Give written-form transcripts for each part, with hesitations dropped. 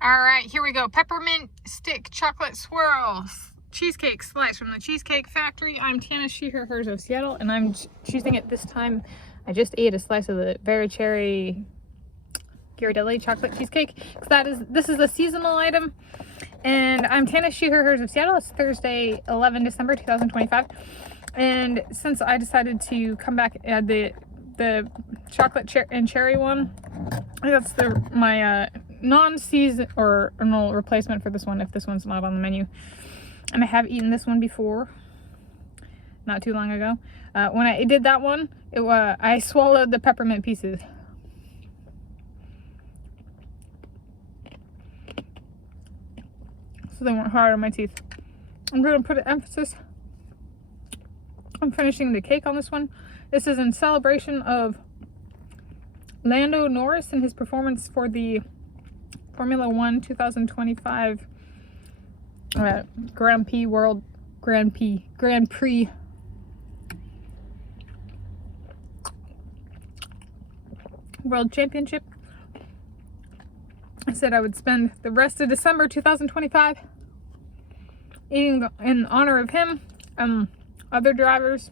All right, here we go. Peppermint stick chocolate swirls. Cheesecake slice from the Cheesecake Factory. I'm Tanis, she, her, hers of Seattle, and I'm choosing it this time. I just ate a slice of the Berry Cherry Ghirardelli chocolate cheesecake. This is a seasonal item. And I'm Tanis, she, her, hers of Seattle. It's Thursday, 11 December 2025. And since I decided to come back and add the chocolate and cherry one, that's my non-season or no replacement for this one if this one's not on the menu. And I have eaten this one before, not too long ago. When I did that one, I swallowed the peppermint pieces. So they weren't hard on my teeth. I'm going to put an emphasis on finishing the cake on this one. This is in celebration of Lando Norris and his performance for the Formula 1 2025 Grand Prix World Championship. I said I would spend the rest of December 2025 eating in honor of him, other drivers,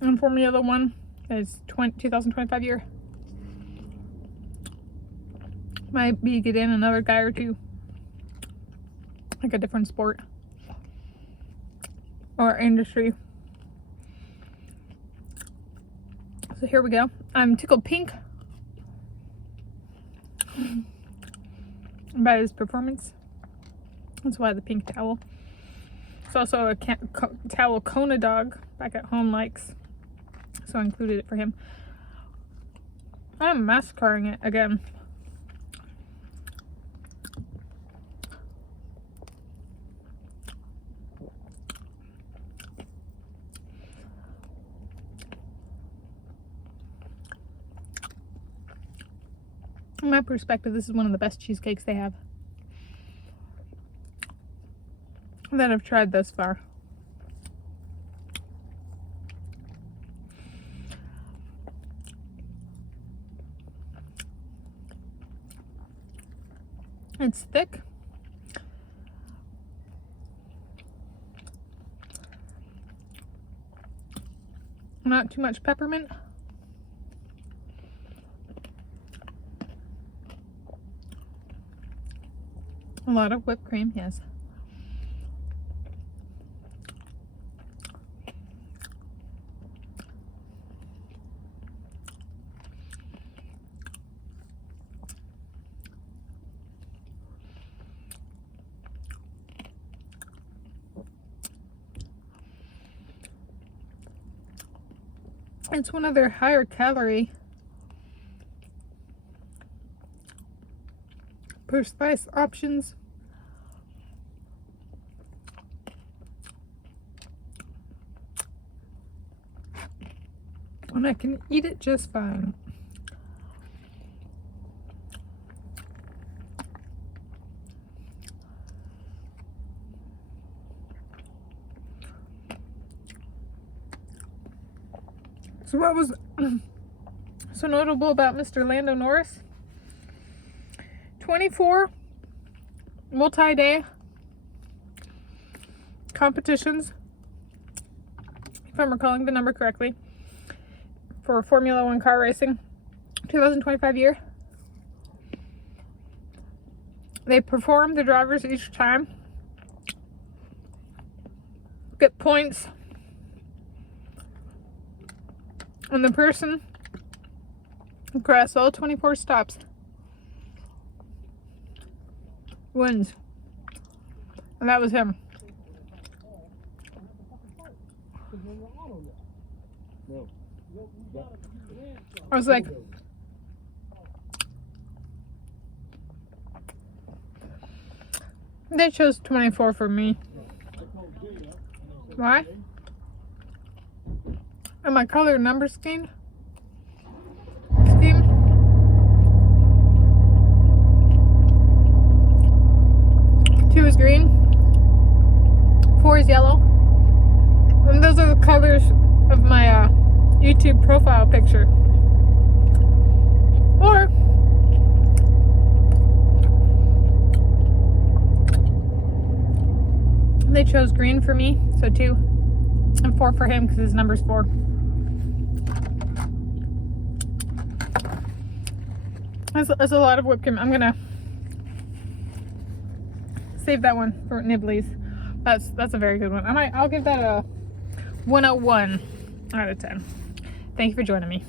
and Formula 1 is 2025 year. Might be get in another guy or two, like a different sport or industry. So here we go. I'm tickled pink by his performance. That's why the pink towel. It's also a towel Kona dog back at home likes, so I included it for him. I'm massacring it again. From my perspective, this is one of the best cheesecakes they have that I've tried thus far. It's thick. Not too much peppermint. A lot of whipped cream, yes. It's one of their higher calorie per slice options. And I can eat it just fine. So what was so notable about Mr. Lando Norris? 24 multi-day competitions, if I'm recalling the number correctly, for Formula 1 car racing, 2025 year. They perform the drivers each time, get points, and the person across all 24 stops wins. And that was him. I was like, they chose 24 for me. Why? And my color number scheme. Two is green, 4 is yellow, and those are the colors of my YouTube profile picture. They chose green for me, so 2. And 4 for him because his number's 4. That's a lot of whipped cream. I'm gonna save that one for Nibblies. That's a very good one. I'll give that a 101 out of 10. Thank you for joining me.